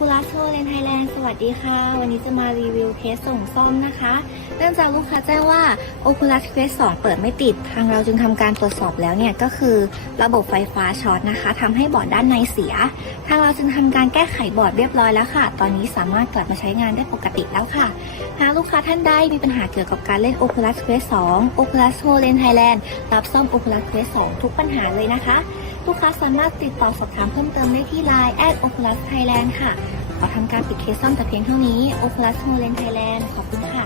Oculus h o l e n Thailand สวัสดีค่ะวันนี้จะมารีวิวเคสส่งซ่อมนะคะเนื่องจากลูกค้าแจ้งว่า Oculus Quest 2 เปิดไม่ติดทางเราจึงทำการตรวจสอบแล้วเนี่ยก็คือระบบไฟฟ้าช็อตนะคะทำให้บอร์ดด้านในเสียทางเราจึงทำการแก้ไขบอร์ดเรียบร้อยแล้วค่ะตอนนี้สามารถกลับมาใช้งานได้ปกติแล้วค่ะหากลูกค้าท่านใดมีปัญหาเกี่ยวกับการเล่น Oculus Quest 2 Oculus h o l e n Thailand รับซ่อม Oculus Quest 2 ทุกปัญหาเลยนะคะลูกค้าสามารถติดต่อสอบถามเพิ่มเติมได้ที่ Line @Oculus Thailand ค่ะขอทำการปิดเคสซ่อมแต่เพียงเท่านี้ Oculus h o l e n Thailand ขอบคุณค่ะ